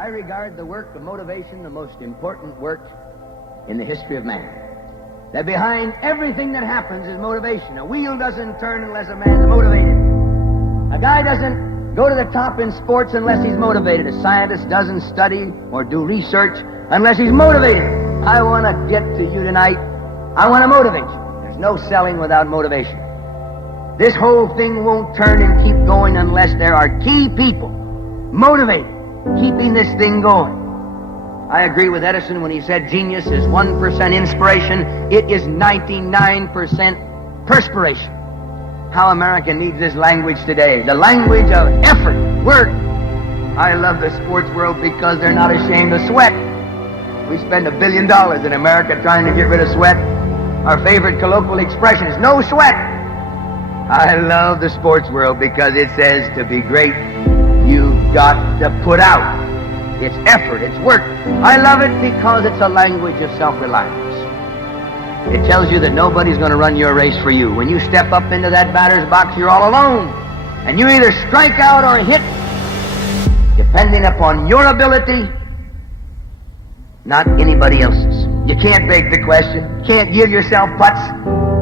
I regard the work of motivation the most important work in the history of man. That behind everything that happens is motivation. A wheel doesn't turn unless a man's motivated. A guy doesn't go to the top in sports unless he's motivated. A scientist doesn't study or do research unless he's motivated. I want to get to you tonight. I want to motivate you. There's no selling without motivation. This whole thing won't turn and keep going unless there are key people motivated, keeping this thing going. I agree with Edison when he said genius is 1% inspiration, it is 99% perspiration. How America needs this language today, the language of effort, work. I love the sports world because they're not ashamed of sweat. We spend $1 billion in America trying to get rid of sweat. Our favorite colloquial expression is no sweat. I love the sports world because it says to be great, you've got to put out. It's effort, it's work. I love it because it's a language of self-reliance. It tells you that nobody's going to run your race for you. When you step up into that batter's box, you're all alone. And you either strike out or hit, depending upon your ability, not anybody else's. You can't beg the question. You can't give yourself putts.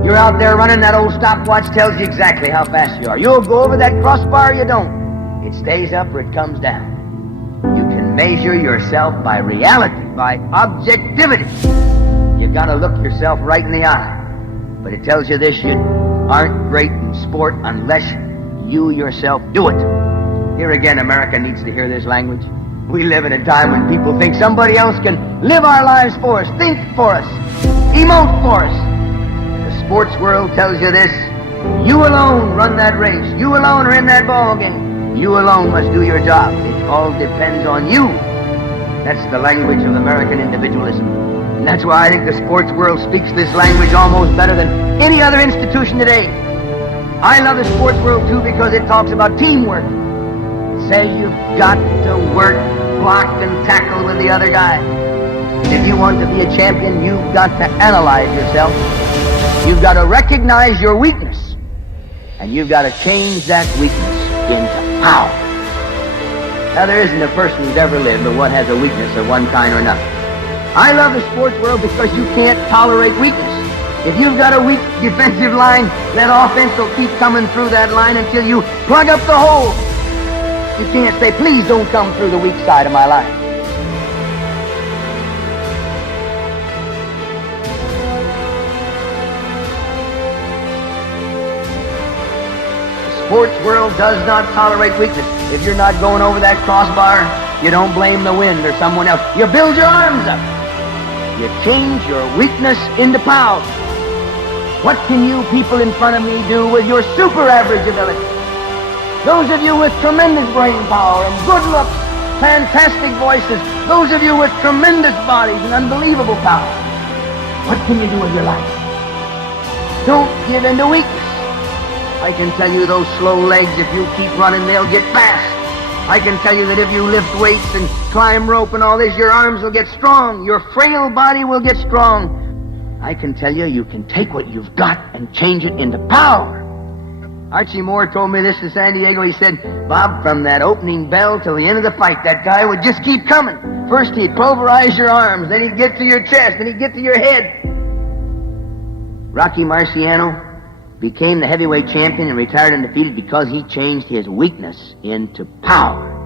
You're out there running, that old stopwatch tells you exactly how fast you are. You'll go over that crossbar, you don't. It stays up or it comes down. You can measure yourself by reality, by objectivity. You've got to look yourself right in the eye. But it tells you this, you aren't great in sport unless you yourself do it. Here again, America needs to hear this language. We live in a time when people think somebody else can live our lives for us, think for us, emote for us. The sports world tells you this, you alone run that race, you alone are in that ball game. You alone must do your job. It all depends on you. That's the language of American individualism. And that's why I think the sports world speaks this language almost better than any other institution today. I love the sports world too because it talks about teamwork. It says you've got to work, block, and tackle with the other guy. And if you want to be a champion, you've got to analyze yourself. You've got to recognize your weakness. And you've got to change that weakness into power. Now, there isn't a person who's ever lived but one has a weakness of one kind or another. I love the sports world because you can't tolerate weakness. If you've got a weak defensive line, that offense will keep coming through that line until you plug up the hole. You can't say, please don't come through the weak side of my line. Sports world does not tolerate weakness. If you're not going over that crossbar, you don't blame the wind or someone else. You build your arms up. You change your weakness into power. What can you people in front of me do with your super average ability? Those of you with tremendous brain power and good looks, fantastic voices, those of you with tremendous bodies and unbelievable power, what can you do with your life? Don't give in to weakness. I can tell you those slow legs, if you keep running, they'll get fast. I can tell you that if you lift weights and climb rope and all this, your arms will get strong. Your frail body will get strong. I can tell you, you can take what you've got and change it into power. Archie Moore told me this in San Diego. He said, Bob, from that opening bell till the end of the fight, that guy would just keep coming. First he'd pulverize your arms, then he'd get to your chest, then he'd get to your head. Rocky Marciano became the heavyweight champion and retired undefeated because he changed his weakness into power.